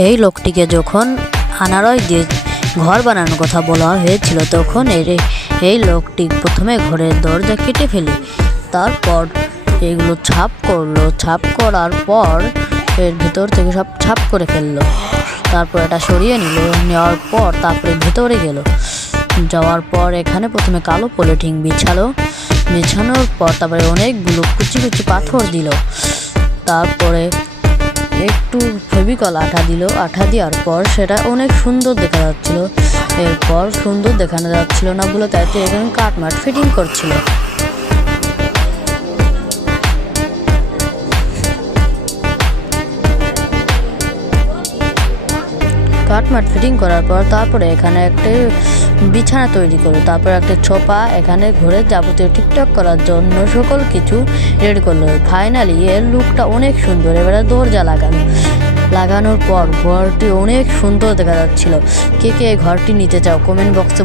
এই লোকটিকে যখন আনারস দিয়ে ঘর বানানোর কথা বলা হয়েছিল তখন এই লোকটি প্রথমে ঘরের দরজা কেটে ফেলে, তারপর এগুলো ছাপ করলো। ছাপ করার পর এর ভিতর থেকে সব ছাপ করে ফেললো। তারপর এটা সরিয়ে নেওয়ার পর তারপরে ভেতরে গেল। যাওয়ার পর এখানে প্রথমে কালো পলিথিন বিছানোর পর তারপরে অনেকগুলো কুচি কুচি পাথর দিল। তারপরে একটু ফেভিকল আঠা দিল। আঠা দেওয়ার পর সেটা অনেক সুন্দর দেখা যাচ্ছিল। এরপর সুন্দর দেখানো যাচ্ছিল না বলে তাইতে এখানে কাটমাট ফিটিং করছিল। কাটমাট ফিটিং করার পর তারপরে এখানে একটা বিছানা তৈরি করলো। তারপর একটা ছোপা এখানে ঘরের যাবতীয় ঠিকঠাক করার জন্য সকল কিছু রেডি করলো। ফাইনালি এর লুকটা অনেক সুন্দর। এবারে দরজা লাগানোর পর ঘরটি অনেক সুন্দর দেখা যাচ্ছিল। কে কে ঘরটি নিতে চাও কমেন্ট বক্সে